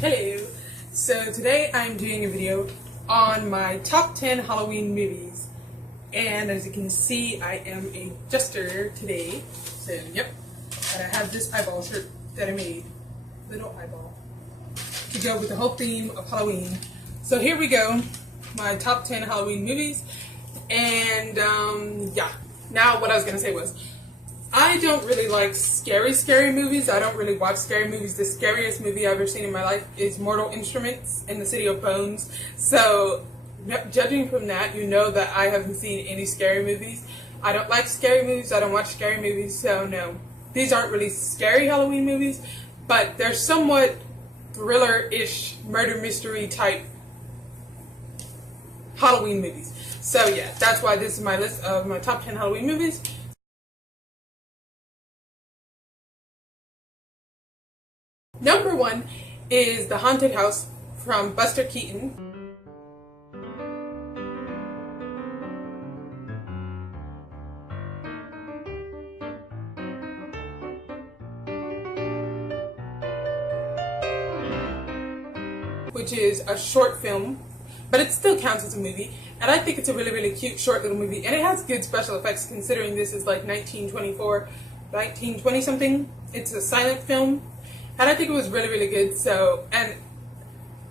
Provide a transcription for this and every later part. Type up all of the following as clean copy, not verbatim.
Hello, so today I'm doing a video on my top 10 Halloween movies, and as you can see I am a jester today, so yep, and I have this eyeball shirt that I made, little eyeball, to go with the whole theme of Halloween. So here we go, my top 10 Halloween movies, and yeah, now what I was going to say was, I don't really like scary movies. I don't really watch scary movies. The scariest movie I've ever seen in my life is Mortal Instruments and the City of Bones. So, judging from that, you know that I haven't seen any scary movies. I don't like scary movies. I don't watch scary movies. So, no. These aren't really scary Halloween movies, but they're somewhat thriller-ish, murder mystery type Halloween movies. So, yeah, that's why this is my list of my top 10 Halloween movies. Number 1 is The Haunted House from Buster Keaton. Which is a short film, but it still counts as a movie. And I think it's a really, really cute short little movie. And it has good special effects considering this is like 1924, 1920 something. It's a silent film. And I think it was really, really good. So, and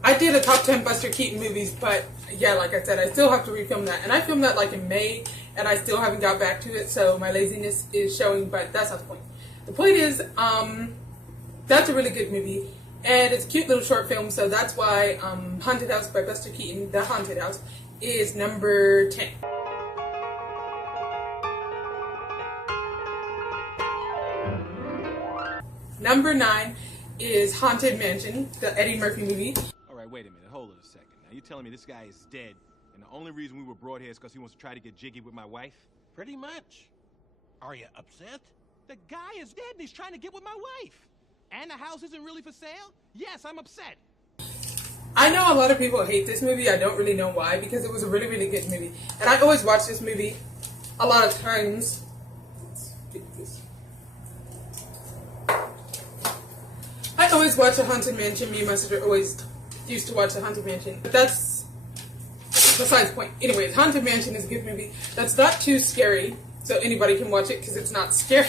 I did a top 10 Buster Keaton movies, but yeah, like I said, I still have to refilm that. And I filmed that like in May, and I still haven't got back to it, so my laziness is showing, but that's not the point. The point is, that's a really good movie, and it's a cute little short film, so that's why Haunted House by Buster Keaton, The Haunted House, is number 10. Number 9 is Haunted Mansion, the Eddie Murphy movie. Alright, wait a minute, hold it a second. Now you're telling me this guy is dead, and the only reason we were brought here is because he wants to try to get jiggy with my wife? Pretty much. Are you upset? The guy is dead and he's trying to get with my wife. And the house isn't really for sale? Yes, I'm upset. I know a lot of people hate this movie. I don't really know why, because it was a really, really good movie. And I always watch this movie a lot of times. Let's get this. I always watch a Haunted Mansion. Me and my sister always used to watch a Haunted Mansion. But that's besides the point. Anyways, Haunted Mansion is a good movie. That's not too scary, so anybody can watch it because it's not scary.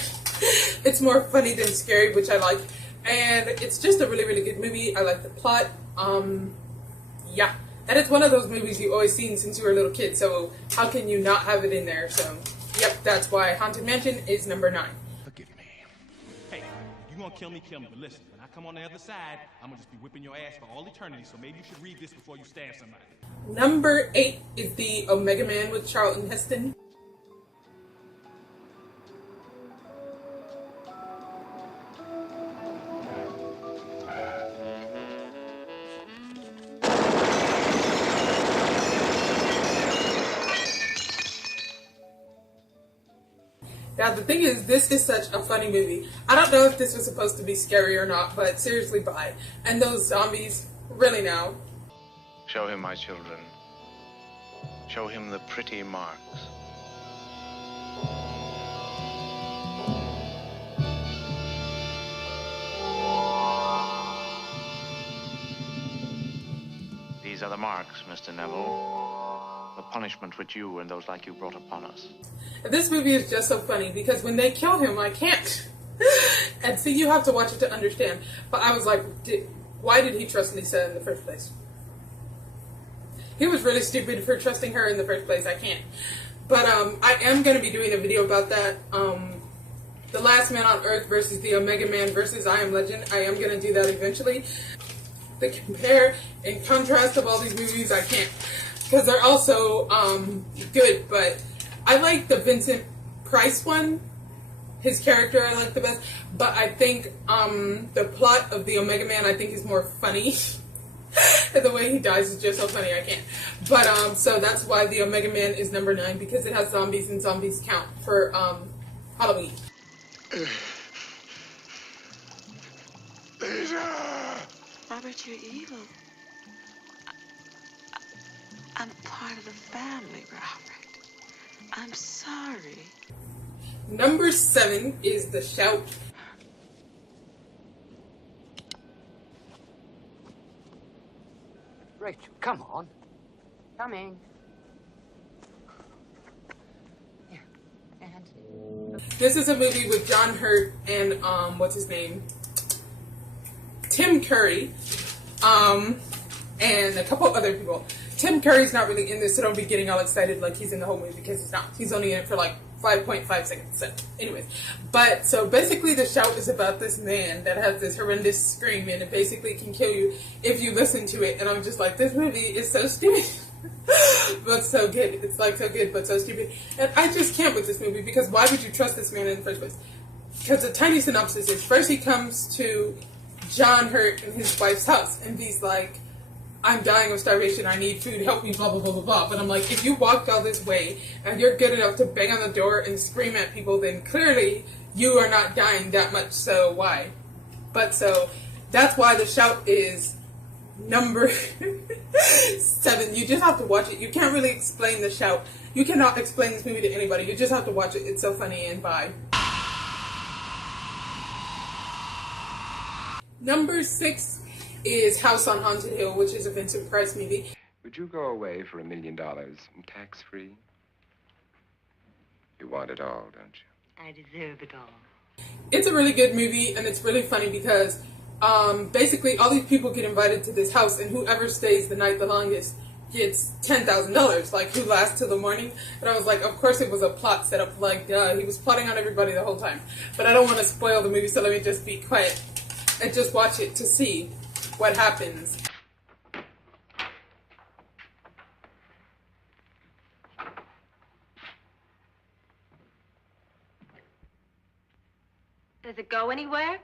It's more funny than scary, which I like. And it's just a really, really good movie. I like the plot. Yeah. And it's one of those movies you've always seen since you were a little kid, so how can you not have it in there? So, yep, that's why Haunted Mansion is number 9. Forgive me. Hey, if you want to kill me, but listen, when I come on the other side, I'm going to just be whipping your ass for all eternity, so maybe you should read this before you stab somebody. Number 8 is the Omega Man with Charlton Heston. Now the thing is, this is such a funny movie. I don't know if this was supposed to be scary or not, but seriously, bye. And those zombies, really now. Show him, my children. Show him the pretty marks. These are the marks, Mr. Neville. The punishment which you and those like you brought upon us. This movie is just so funny because when they kill him, I can't. And see, you have to watch it to understand. But I was like, why did he trust Lisa in the first place? He was really stupid for trusting her in the first place. I can't. But I am going to be doing a video about that. The Last Man on Earth versus the Omega Man versus I Am Legend. I am going to do that eventually. The compare and contrast of all these movies, I can't. Because they're also good, but I like the Vincent Price one. His character I like the best, but I think the plot of the Omega Man I think is more funny. And the way he dies is just so funny, I can't. But so that's why the Omega Man is number 9, because it has zombies and zombies count for Halloween. Robert, you're evil. I'm part of the family, Robert. I'm sorry. Number 7 is The Shout. Coming. Yeah. And This is a movie with John Hurt and what's his name? Tim Curry, and a couple other people. Tim Curry's not really in this, so don't be getting all excited like he's in the whole movie, because he's not. He's only in it for like 5.5 seconds. So, anyways, but so basically, the shout is about this man that has this horrendous scream, and it basically can kill you if you listen to it. And I'm just like, this movie is so stupid, but so good. It's like so good, but so stupid. And I just can't with this movie, because why would you trust this man in the first place? Because the tiny synopsis is, first he comes to John Hurt and his wife's house, and he's like, I'm dying of starvation, I need food, help me, blah, blah, blah, blah, blah. But I'm like, if you walked all this way, and you're good enough to bang on the door and scream at people, then clearly you are not dying that much, so why? But so, that's why the shout is number 7. You just have to watch it. You can't really explain the shout. You cannot explain this movie to anybody. You just have to watch it. It's so funny, and bye. Number 6 is House on Haunted Hill, which is a Vincent Price movie. Would you go away for $1 million tax-free? You want it all, don't you? I deserve it all. It's a really good movie, and it's really funny because basically all these people get invited to this house, and whoever stays the night the longest gets $10,000, like who lasts till the morning. And I was like, of course it was a plot set up, like duh, he was plotting on everybody the whole time. But I don't want to spoil the movie, so let me just be quiet and just watch it to see what happens. Does it go anywhere?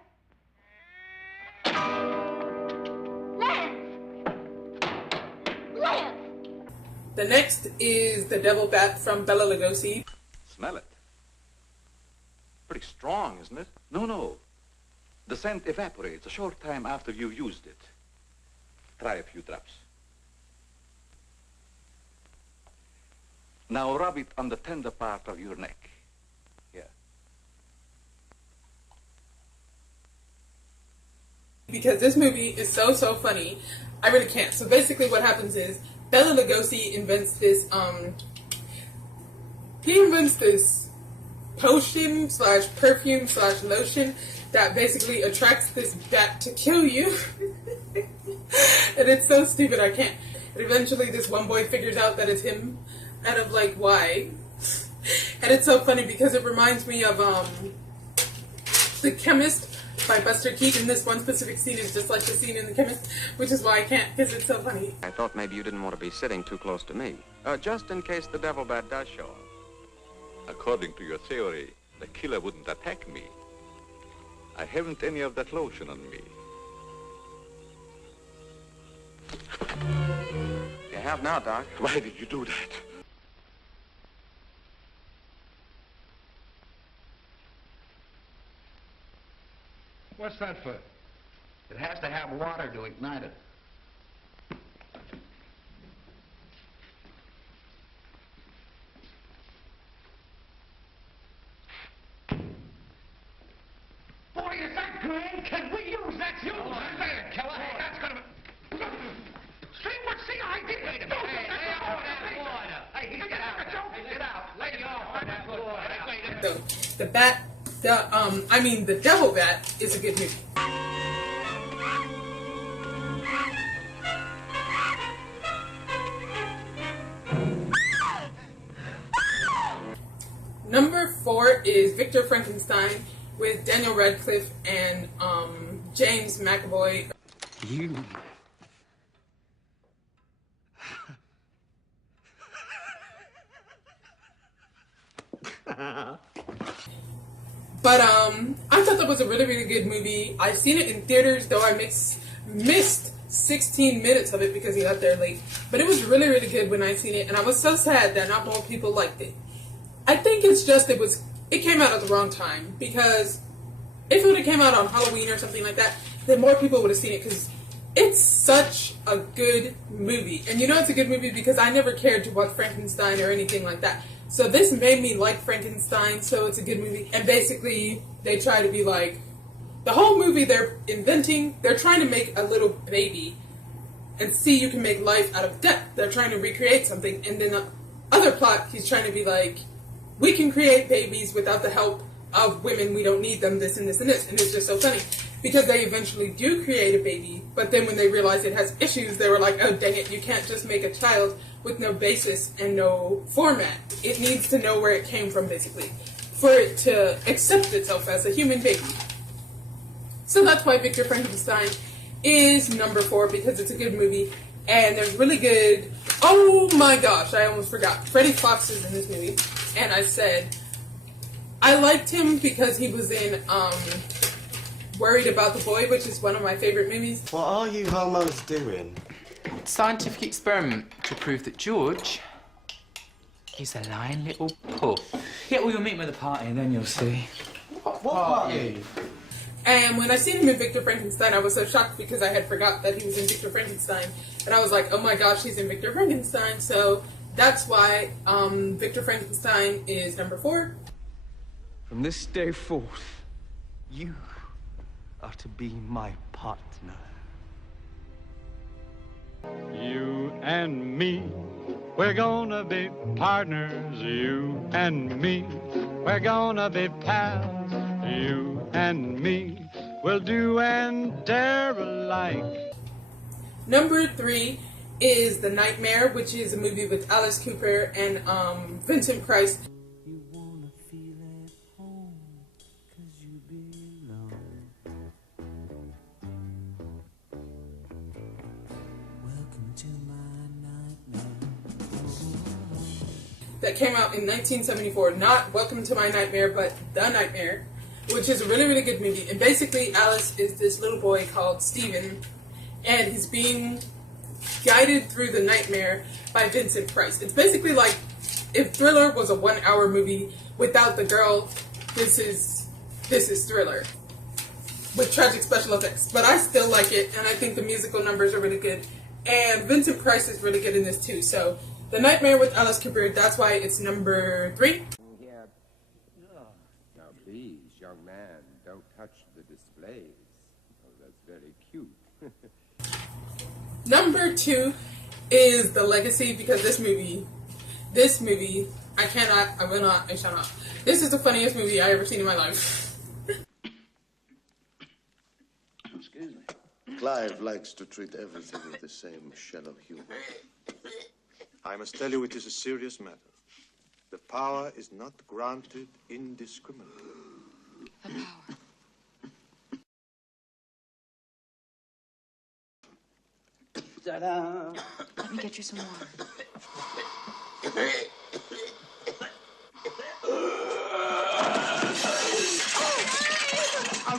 Lance! Lance! The next is The Devil Bat from Bela Lugosi. Smell it. Pretty strong, isn't it? No. The scent evaporates a short time after you've used it. Try a few drops. Now rub it on the tender part of your neck. Here. Because this movie is so funny, I really can't. So basically what happens is, Bela Lugosi invents this, potion / perfume / lotion that basically attracts this bat to kill you. And it's so stupid, I can't. And eventually this one boy figures out that it's him, and I'm like, why? And it's so funny because it reminds me of The Chemist by Buster Keaton. This one specific scene is just like the scene in The Chemist, which is why I can't, because it's so funny. I thought maybe you didn't want to be sitting too close to me. Just in case the devil bat does show up. According to your theory, the killer wouldn't attack me. I haven't any of that lotion on me. You have now, Doc. Why did you do that? What's that for? It has to have water to ignite it. Boy, is that great! Can we use that fuel? Say it, killer. Hey, that's gonna be... See what's the idea? Wait a minute. Hey, off that water. Hey, get out. Get out. Lady off that water. The Devil Bat is a good movie. Number 4 is Victor Frankenstein with Daniel Radcliffe and James McAvoy. You... But I thought that was a really good movie. I've seen it in theaters, though I missed 16 minutes of it because he got there late. But it was really good when I seen it, and I was so sad that not more people liked it. I think it's just it came out at the wrong time, because if it would have came out on Halloween or something like that, then more people would have seen it, because it's such a good movie. And you know it's a good movie because I never cared to watch Frankenstein or anything like that. So this made me like Frankenstein, so it's a good movie. And basically, they try to be like, the whole movie they're trying to make a little baby and C, you can make life out of death. They're trying to recreate something. And then the other plot, he's trying to be like, we can create babies without the help of women. We don't need them, this and this and this. And it's just so funny. Because they eventually do create a baby, but then when they realize it has issues, they were like, oh dang it, you can't just make a child with no basis and no format. It needs to know where it came from, basically, for it to accept itself as a human baby. So that's why Victor Frankenstein is number 4, because it's a good movie, and there's really good, oh my gosh, I almost forgot, Freddie Fox is in this movie, and I said, I liked him because he was in, Worried About the Boy, which is one of my favorite movies. What are you homos doing? Scientific experiment to prove that George is a lying little pup. Yeah, well, you'll meet him at the party and then you'll see. What party? And when I seen him in Victor Frankenstein, I was so shocked because I had forgot that he was in Victor Frankenstein. And I was like, oh my gosh, he's in Victor Frankenstein. So that's why Victor Frankenstein is number 4. From this day forth, you are to be my partner. You and me, we're gonna be partners. You and me, we're gonna be pals. You and me, we'll do and dare alike. Number 3 is The Nightmare, which is a movie with Alice Cooper and Vincent Price. That came out in 1974. Not Welcome to My Nightmare, but The Nightmare, which is a really, really good movie. And basically, Alice is this little boy called Steven, and he's being guided through the nightmare by Vincent Price. It's basically like if Thriller was a 1-hour movie without the girl. This is Thriller with tragic special effects. But I still like it, and I think the musical numbers are really good. And Vincent Price is really good in this too. So The Nightmare with Alice Cooper, that's why it's number 3. Yeah. Now please, young man, don't touch the displays. Oh, that's very cute. Number 2 is The Legacy, because this movie, I cannot, I will not, I shall not. This is the funniest movie I ever seen in my life. Excuse me. Clive likes to treat everything with the same shallow humor. I must tell you it is a serious matter. The power is not granted indiscriminately. The power. Ta-da! Let me get you some water.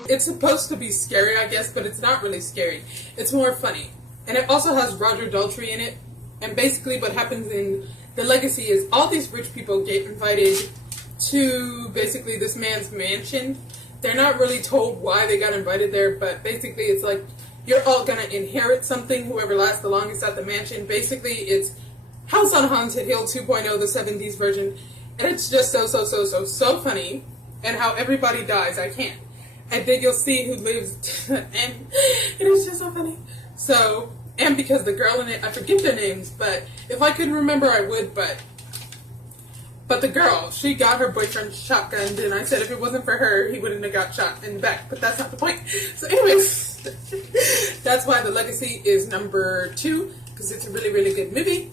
It's supposed to be scary, I guess, but it's not really scary. It's more funny. And it also has Roger Daltrey in it. And basically what happens in The Legacy is all these rich people get invited to basically this man's mansion. They're not really told why they got invited there, but basically it's like, you're all gonna inherit something, whoever lasts the longest at the mansion. Basically, it's House on Haunted Hill 2.0, the 70s version. And it's just so funny. And how everybody dies, I can't. And then you'll see who lives, and it is just so funny. So, and because the girl in it, I forget their names, but if I could remember, I would, but the girl, she got her boyfriend shotgunned, and I said if it wasn't for her, he wouldn't have got shot in the back, but that's not the point. So anyways, that's why The Legacy is number 2, because it's a really, really good movie.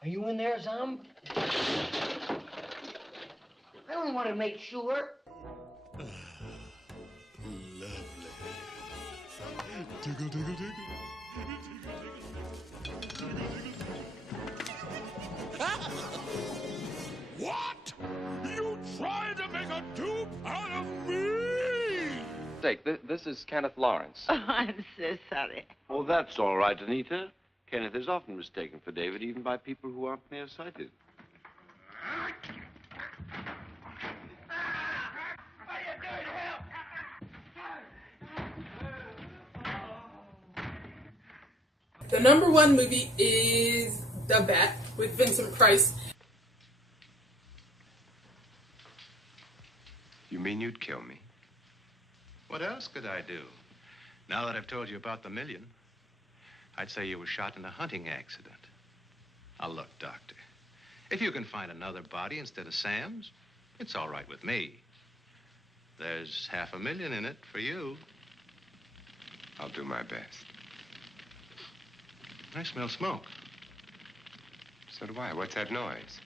Are you in there, Zom? I only want to make sure. Lovely. Tickle, tickle, tickle. What? You tried to make a dupe out of me? sake, this is Kenneth Lawrence. Oh, I'm so sorry. Oh, that's all right, Anita. Kenneth is often mistaken for David, even by people who aren't nearsighted. The #1 movie is The Bat with Vincent Price. You mean you'd kill me? What else could I do? Now that I've told you about the million, I'd say you were shot in a hunting accident. Now look, Doctor, if you can find another body instead of Sam's, it's all right with me. There's $500,000 in it for you. I'll do my best. I smell smoke. So do I. What's that noise?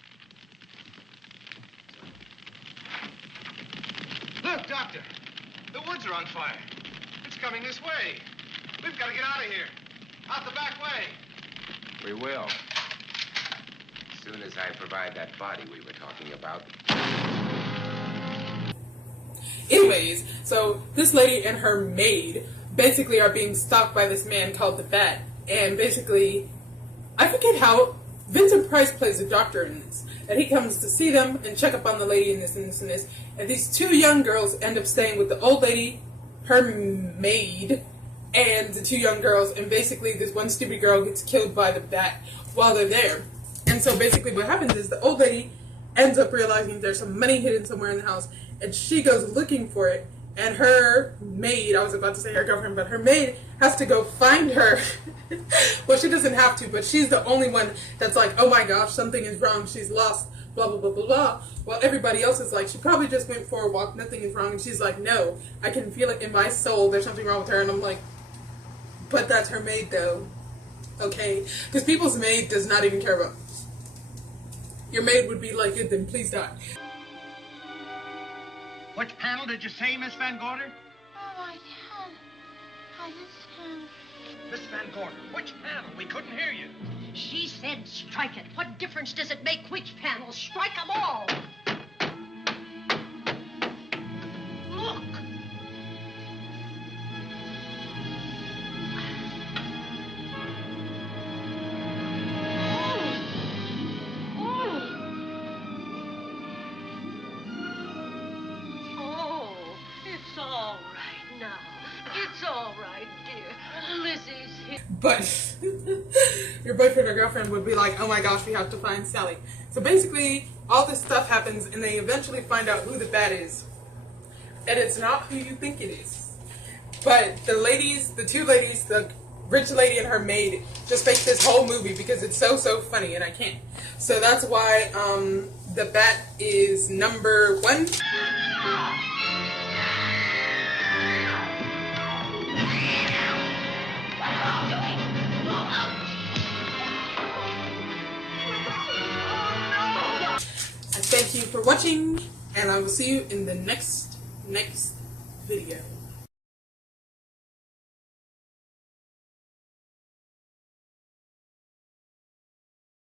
Look, Doctor, the woods are on fire. It's coming this way. We've got to get out of here. Out the back way. We will. As soon as I provide that body we were talking about. Anyways, so this lady and her maid basically are being stalked by this man called the Bat. And basically, I forget how Vincent Price plays a doctor in this. And he comes to see them and check up on the lady and this and this and this. And these two young girls end up staying with the old lady, her maid, and the two young girls. And basically, this one stupid girl gets killed by the Bat while they're there. And so basically what happens is the old lady ends up realizing there's some money hidden somewhere in the house. And she goes looking for it. And her maid, I was about to say her girlfriend, but her maid has to go find her. Well, she doesn't have to, but she's the only one that's like, oh my gosh, something is wrong, she's lost, blah, blah, blah, blah, blah. While everybody else is like, she probably just went for a walk, nothing is wrong. And she's like, no, I can feel it in my soul, there's something wrong with her. And I'm like, but that's her maid though, okay? Because people's maid does not even care about this. Your maid would be like, then please die. Which panel did you say, Miss Van Gorder? Oh, I can't understand. Miss Van Gorder, which panel? We couldn't hear you. She said strike it. What difference does it make which panel? Strike them all. Look. But your boyfriend or girlfriend would be like, oh my gosh, we have to find Sally. So basically, all this stuff happens and they eventually find out who the Bat is. And it's not who you think it is. But the ladies, the two ladies, the rich lady and her maid, just make this whole movie because it's so funny and I can't. So that's why the Bat is #1. Thank you for watching, and I will see you in the next video.